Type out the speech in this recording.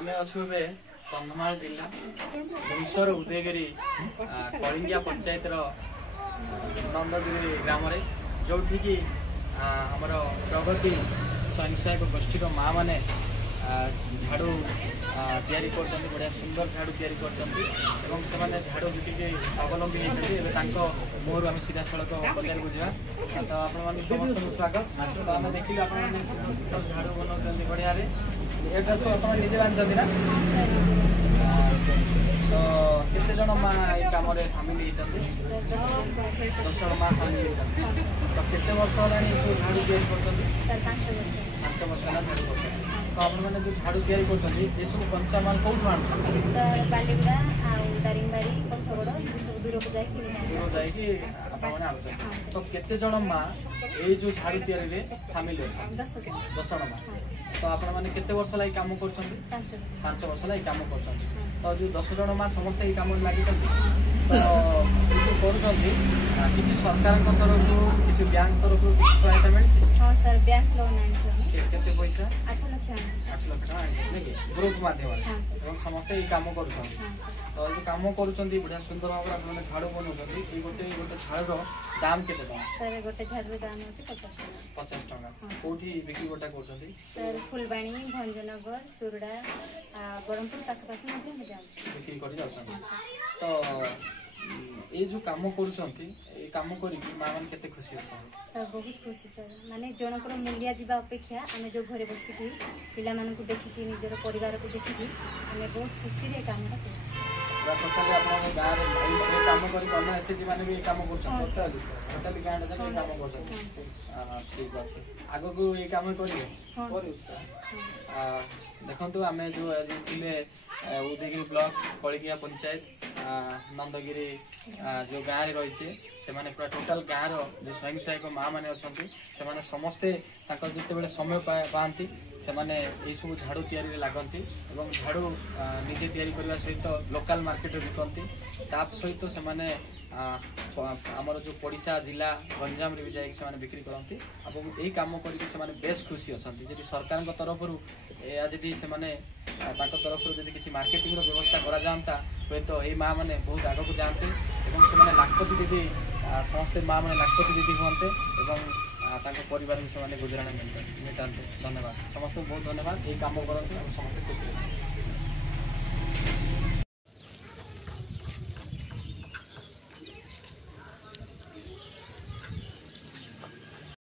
आमे अच्छु बे कंधमाल जिला भुवनेश्वर उदयगिरी कलिंगिया पंचायत नंदगिरी ग्राम जो आमर प्रगति स्वयं सहायक गोष्ठी माँ मैंने झाड़ू तैयारी कर बढ़िया सुंदर झाड़ू तैयारी कर झाड़ू जुटिके अवलंबी होती मुहर आम सीधा सड़क पचार बुझा तो आप समस्त स्वागत तो आम देखिए आप झाड़ू बनाऊँ बढ़िया एटा सब आप निजे बांधते ना तो केते जन माँ ये कम सामिल होती 10 जन माँ सामिल होती तो केते वर्ष है झाड़ू तैयारी कर 5 वर्ष है झाड़ू कर तो आप जो झाड़ू तैयारी कर सब कंचामाल कौन आनुଛନ୍ତି सर बालीगुड़ा दारिंगबाड़ी पंथगड़ दूर को जाइए तो केते जन माँ ये जो झाड़ू तैयारी सामिल अच्छा 10 जन माँ तो आप केते वर्ष लगी काम कर 5 वर्ष लगी काम कर तो जो 10 जन माँ समस्त ये कम लगी तो किसी सरकार तरफ किसी बैंक तरफ किसी सहायता मिली हाँ सर बैंक लोन केते पैसा 8 लाख ग्रुप माध्यम समस्त ये कम कर तो जो कम कर बढ़िया सुंदर भाव में झाड़ू बनाऊँ ये गोटे झाड़ू दाम के सर गोटे झाड़ू दाम है 50 टका कौटी बिक्री गोटा कर सर फुलबाणी भंजनगर सुरडा ब्रह्मपुर पाखापाखि बिक्री कर तो ये जो कम कम कर माँ मैंने केते खुशी अच्छा सर बहुत खुशी सर माने जनकर मूल्य जावा अपेक्षा आम जो घरे बसिकी पिला मानकु देखिकी निजर परिवार को देखिकी आम बहुत खुशी रे काम टोटाली आप गाँव में कम कर एसएचजी मैंने भी काम कर टोटाली गाँव काम कर ठीक अच्छे आग को ये कम करेंगे देखो आम जो उदयगिरी ब्लॉक कलिंगिया पंचायत नंदगिरी जो गाँव रही से पूरा टोटाल गाँव जो स्वयं सहायक माँ मैंने अच्छा से समस्ते जिते समय पाती से यही सब झाड़ू तैयारी लगती और झाड़ू निजे तैयारी करने सहित लोकल मार्केट बिकती सहित से आमर जो पड़िशा जिला गंजाम भी जाए बिक्री करती यही कम करके बेस खुशी अच्छा जी सरकार तरफ जी से तरफ किसी मार्केटिंग व्यवस्था करा जाता हुए तो ये माँ मैंने बहुत आग को जाते और लाखपति दीदी समस्ते माँ मैंने लाखपति दीदी कहते परिवार से गुजराण मेटाते धन्यवाद समस्त बहुत धन्यवाद ये कम करते समस्त खुशी।